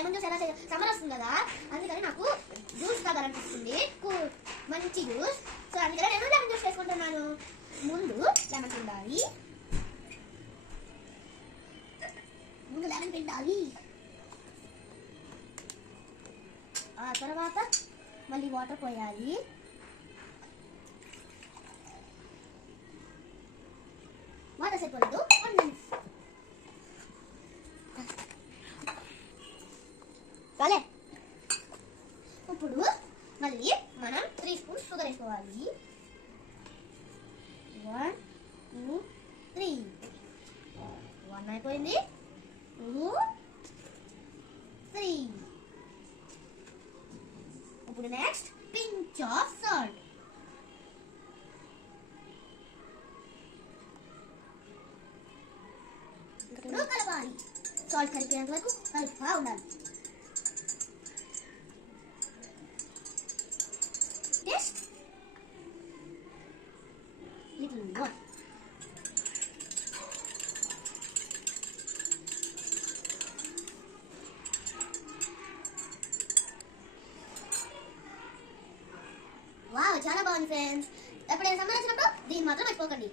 Lemon juice ఎలా summer వస్తుంది కదా, అందుకని నాకు జ్యూస్ తాగాలనిపిస్తుంది, మంచి జ్యూస్. సో అందుకని నేను లెమన్ జ్యూస్ చేసుకుంటున్నాను. ముందు లెమన్ పిండాలి, ఆ తర్వాత మళ్ళీ వాటర్ పోయాలి. వాటర్ సరిపోలేదు, 1 minute చాలే. ఇప్పుడు మళ్ళీ మనం 3 స్పూన్స్ షుగర్ వేసుకోవాలి. 1 2 3 1 అయిపోయింది, 2 3. ఇప్పుడు నెక్స్ట్ పించ్ ఆఫ్ సాల్ట్. ఇప్పుడు కలపాలి, సాల్ట్ కలిపేంత వరకు కలుపుతూ ఉండాలి. Taste little more. వావ్, చాలా బాగుంది ఫ్రెండ్స్. ఎప్పుడైనా సమ్మర్ వచ్చినప్పుడు దీన్ని మాత్రం మర్చిపోకండి.